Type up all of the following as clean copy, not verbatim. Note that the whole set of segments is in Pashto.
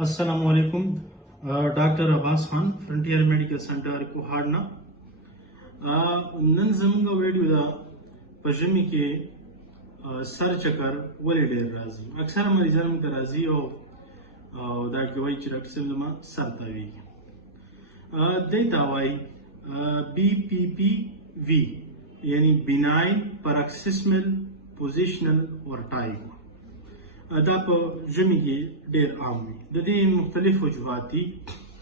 अस्सलाम वालेकुम। Doctor Abbas Khan, frontier medical centre कोहाड़ना। नन ज़मूंगा वीडियो दा पजमी के सर चक्कर वली ढेर राजी अक्सर मरीजन का राजी और दा गवाई ची डॉक्टर साहब लमा सर तावी दे दवाई BPPV यानी बिनाइन पैरोक्सिस्मल पोजिशनल वर्टाइगो دا په ژمي کې ډېر عام وي. د دې مختلف وجوهات دي.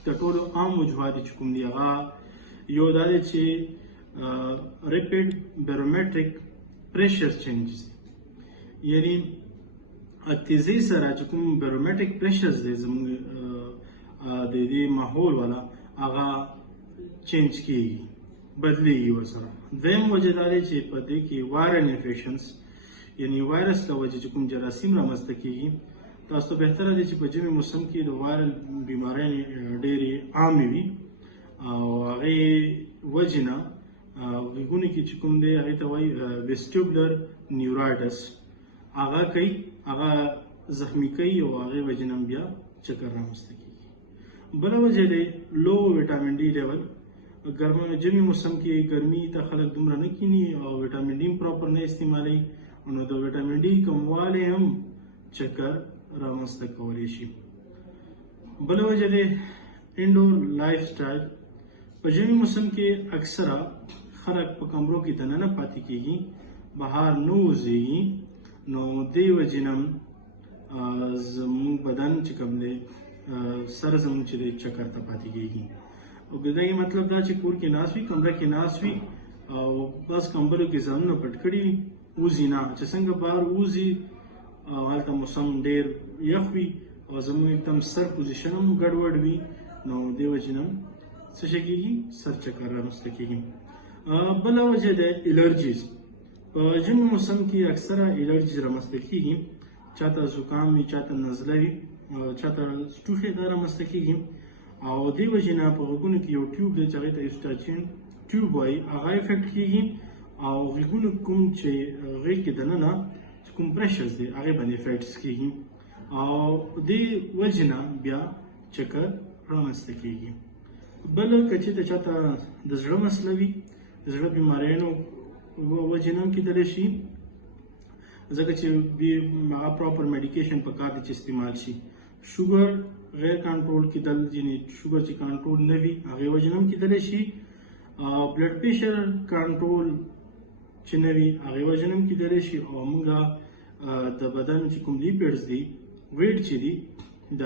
د ټولو عام وجوهات چې کوم دي هغه یو دا دی چې ریپډ بیرومیټریک پریشر چینجز یعنی تیزی سره چې کوم بیرومیټریک پریشرز دی زموږ د دې ماحول والا هغه چینج کیږي، بدلیږي ورسره. دویم وجه دا دی چې په دې کې وایرل انفیکشنز یعنی وایرس له وجې چې کوم جراثیم رامنځته کیږي. تاسو ته بهتره دی چې په ژمي موسم کې د وایرل بیمارۍ ډېرې عامې وي او هغې وجې نه غېږونو کې چې کوم دی هغې ته وایي ویسټیبولر نیورایټس هغه کوي، هغه زخمي کوي او هغې وجې نه بیا چکر رامنځته کیږي. بله وجه دی لو ویټامین ډي لیول. ژمي موسم کې ګرمي ته خلک دومره نه کیني او ویټامین ډي پراپر نه استعمالوي، نو د ویټامین ډي کموالی هم چکر رامنځته کولی شي. بله وجه دی انډور لایف سټایل. په ژمي موسم کې اکثره خلک په کمرو کې دننه پاتې کیږي، بهر نه وځي، نو دې وجې نه زموږ بدن چې کوم دی سر زموږ چې دی چکر ته پاتې کیږي. او د دې مطلب دا چې کور کې ناست وي، کمره کې ناست وي او بس کمبلو کې ځانونه پټ کړي وځي نه، چې څنګه بهر وځي او هلته موسم ډېر یخ وي او زموږ एकदम سر پوزیشن هم ګډوډ وي، نو دې وجې نه څه شی کېږي، سر چکر رامنځته کېږي. بله وجه ده الرجیز. په ژمي موسم کې اکثره الرجیز رامنځته کېږي، چاته زکام وي، چاته نزله وي، چاته ټوخی دا رامنځته کېږي او دې وجې نه په غوږونو کې یو ټیوب دی چې هغې ته ایوسټاچین ټیوب وایي، هغه افیکټ کېږي او غېږونو کوم چې غېږ کې دننه چې کوم پریشرز دی هغې باندې افیکټس کېږي او دې وجې نه بیا چکر رامنځته کېږي. بله که چېرته چاته د زړه مسله وي، د زړه بیماریانو وجې نه هم کېدلی شي، ځکه چې هغه پراپر میډیکیشن پکار دی چې استعمال شي. شوګر غیر کنټرول کېدل، یعنې شوګر چې کنټرول نه وي هغې وجې نه هم کېدلی شي. بلډ پریشر کنټرول چې نه وي هغې وجې نه هم کېدلی شي او موږ د بدن چې کوم لیپیډز دي، ویټ چې دي د